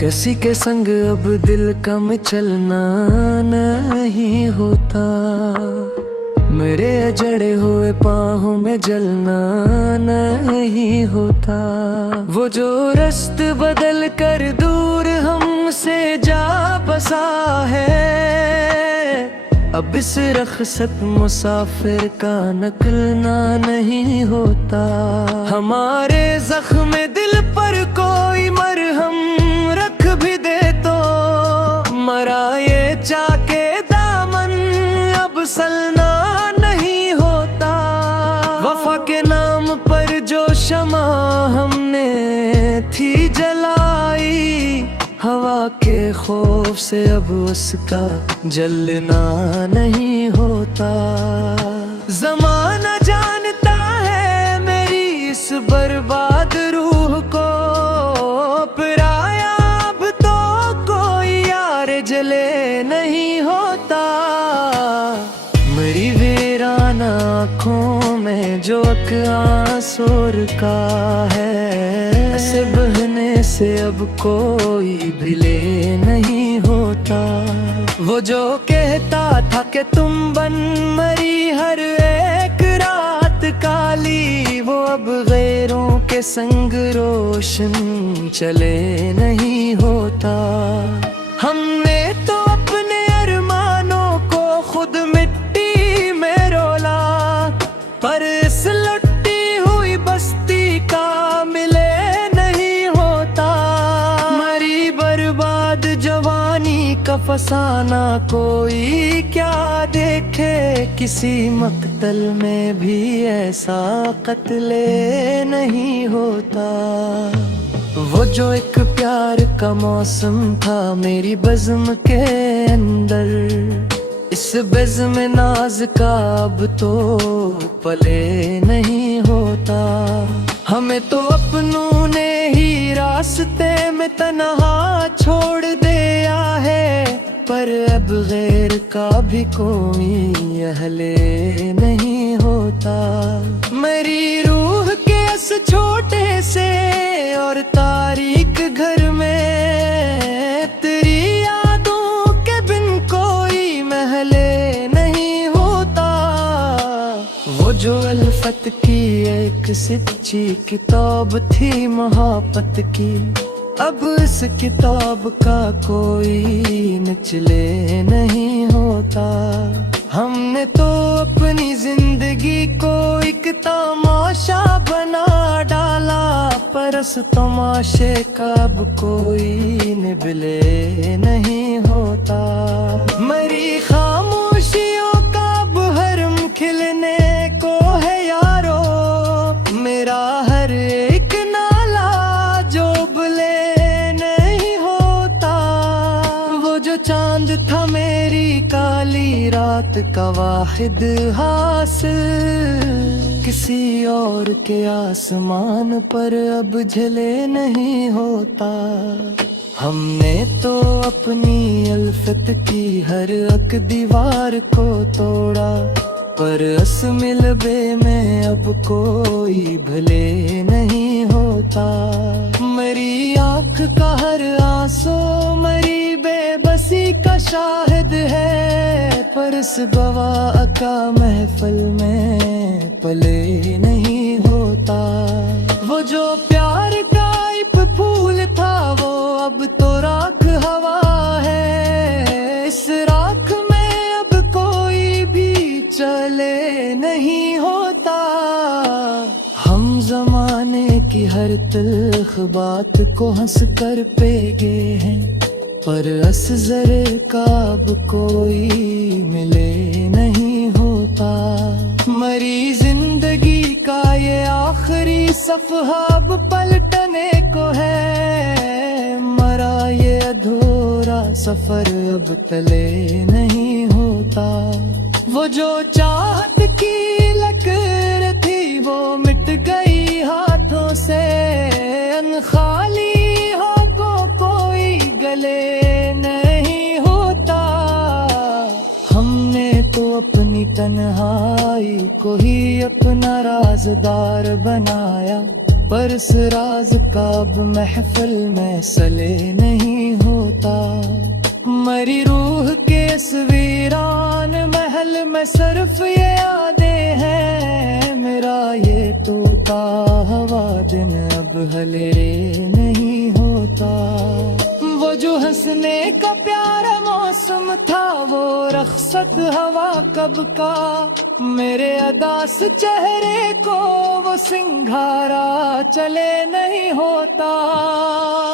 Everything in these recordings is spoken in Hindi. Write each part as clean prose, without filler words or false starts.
किसी के संग अब दिल का चलना नहीं होता। मेरे अजड़े हुए पाँवों में जलना नहीं होता। वो जो रास्त बदल कर दूर हमसे जा बसा है, अब इस रख़्सत मुसाफिर का निकलना नहीं होता। हमारे ज़ख्म दिल पर कोई मरहम रख भी दे तो मरा ये चाके दामन अब सलना नहीं होता। वफा के नाम पर जो शमा हमने थी जलाई, हवा के खौफ से अब उसका जलना नहीं होता। ज़माना जानता है मेरी इस बर्बाद रूह को, पराया अब तो कोई यार जले नहीं होता। मेरी वीरान आँखों में जो आंसू का है, ऐसे बहने से अब कोई भी ले नहीं होता। वो जो कहता था कि तुम बन मरी हर एक रात काली, वो अब गैरों के संग रोशन चले नहीं होता। हमने तो अपने अरमानों को खुद मिट्टी में रोला, पर इस लुटी हुई बस्ती का मिले नहीं होता। मरी बर्बाद जवानी का फसाना कोई क्या देखे, किसी मक्तल में भी ऐसा कत्ले नहीं होता। वो जो एक प्यार का मौसम था मेरी बज़्म के अंदर, इस बज़्म नाज का अब तो पले नहीं होता। हमें तो अपनों ने ही रास्ते में तन्हा छोड़ दिया है, पर अब गैर का भी कोई अहले नहीं होता। मेरी रूह के इस छोटे से और तारीक घर में तेरी यादों के बिन कोई महले नहीं होता। वो जो अल्फत की एक सच्ची किताब थी मोहब्बत की, अब इस किताब का कोई निचले नहीं होता। हमने तो अपनी जिंदगी को एक तमाशा बना डाला, पर इस तमाशे का अब कोई निभले नहीं होता। मेरी खामोशियों का अब हरम खिलने को है यारो, मेरा हर एक नाला जो बुले नहीं होता। वो जो चांद था मेरी काली रात का वाहिद हासिल, किसी और के आसमान पर अब झले नहीं होता। हमने तो अपनी अल्फत की हर एक दीवार को तोड़ा, पर अस मिलबे में अब कोई भले नहीं होता। मेरी आँख का हर आंसू मेरी बेबसी का शाहिद है, पर इस गवाह का महफिल में पले नहीं होता। वो जो प्यार का एक फूल था वो अब तो राख हवा है, इस राख में अब कोई भी चले नहीं होता। हम जमाने की हर तल्ख बात को हंस कर पे गए हैं, पर अस ज़रे का अब कोई मिले नहीं होता। मरी जिंदगी का ये आखिरी सफ़हा अब पलटने को है, मरा ये अधूरा सफर अब तले नहीं होता। वो जो चाहत की लकीर थी वो मिट गई हाथों से, अनखाली हो को कोई गले नहीं होता। हमने तो अपनी तन्हाई को ही अपना राज़दार बनाया, पर इस राज का अब महफिल में सले नहीं होता। मरी रूह के इस वीरान महल में सिर्फ ये यादें हैं। मेरा ये टूटा हवा दिन अब हले नहीं होता। वो जो हंसने का प्यारा मौसम था, वो रखसत हवा कब का। मेरे अदास चेहरे को वो सिंघारा चले नहीं होता।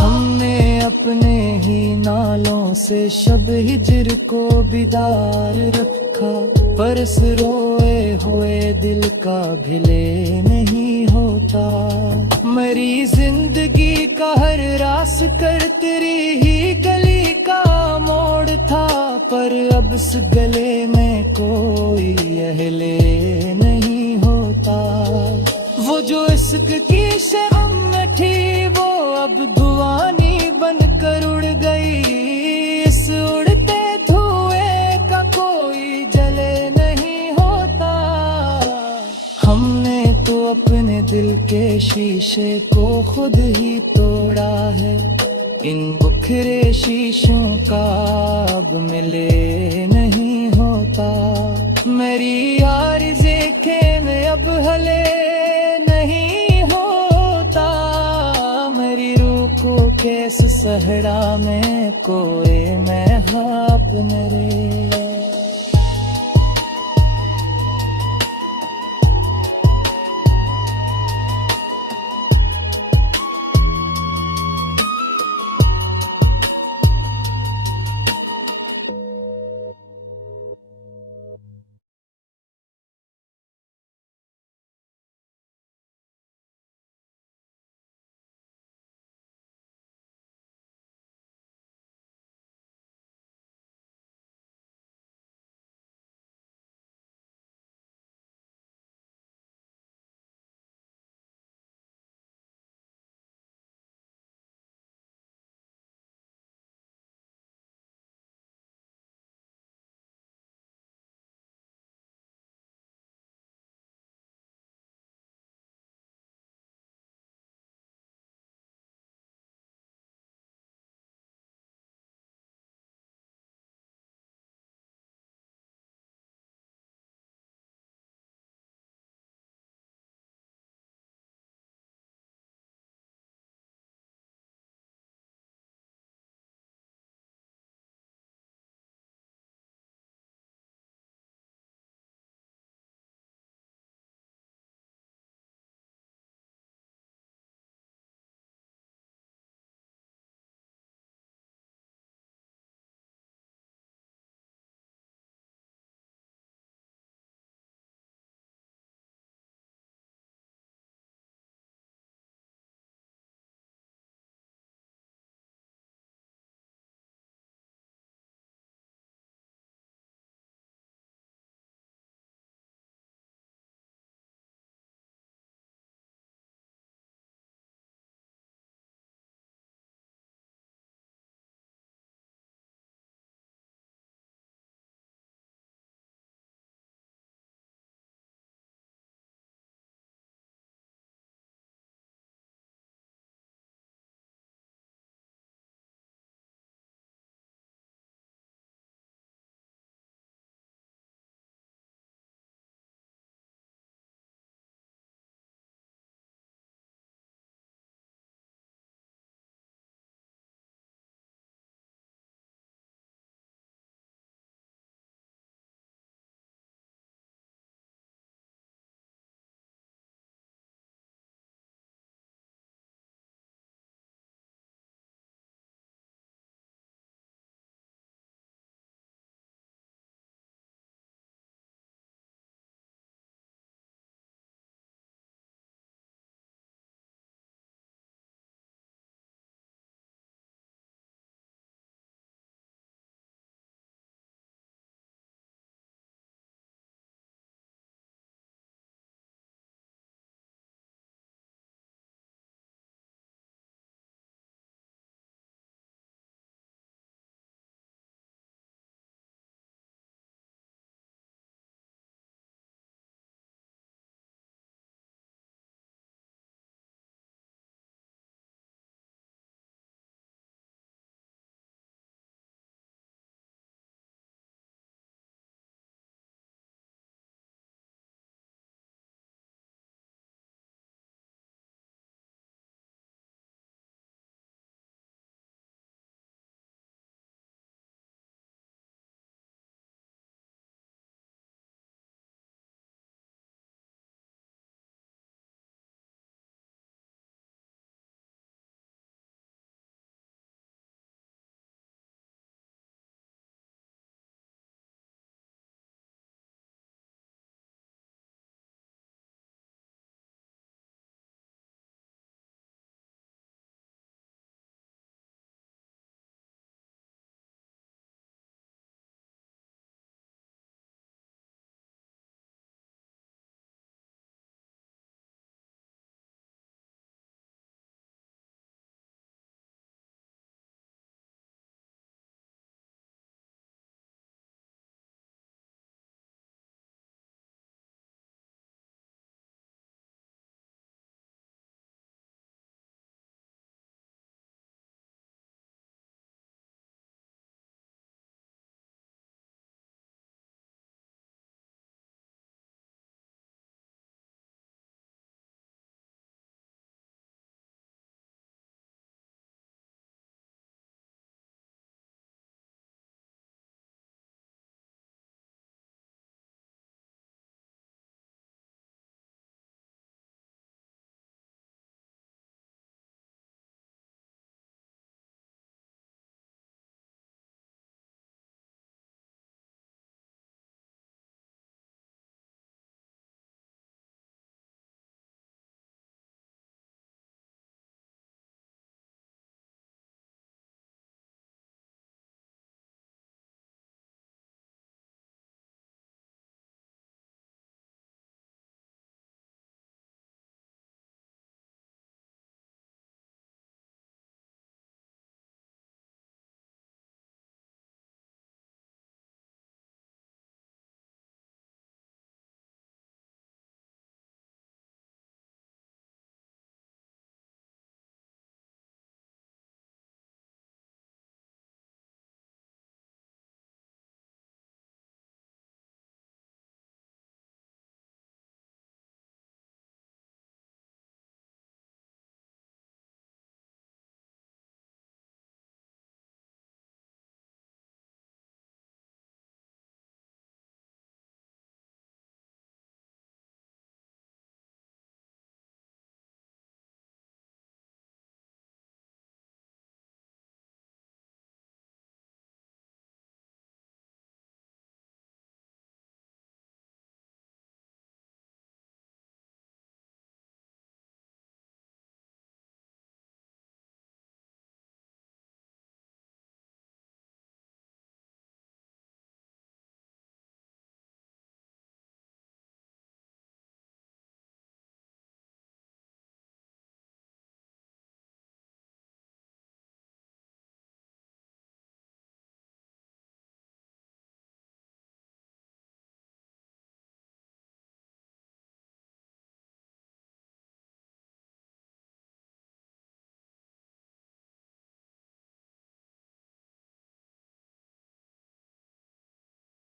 हमने अपने ही नालों से शब हिजर को बिदार रखा, पर इस रोए हुए दिल का भिले नहीं होता। मेरी जिंदगी का हर रास कर तेरी ही गली का मोड़ था, पर अब इस गले में कोई अहले नहीं होता। वो जो इश्क की शर्म थी, वो अब धुआनी बनकर उड़ गई। इस उड़ते धुएं का कोई जले नहीं होता। हमने तो अपने दिल के शीशे को खुद ही तोड़ा है। इन बुखरे शीशों का अब मिले नहीं होता। मेरी आरज़े में अब हले नहीं होता। मेरी रूह को कैस सहरा में कोई मैं हाप मेरे।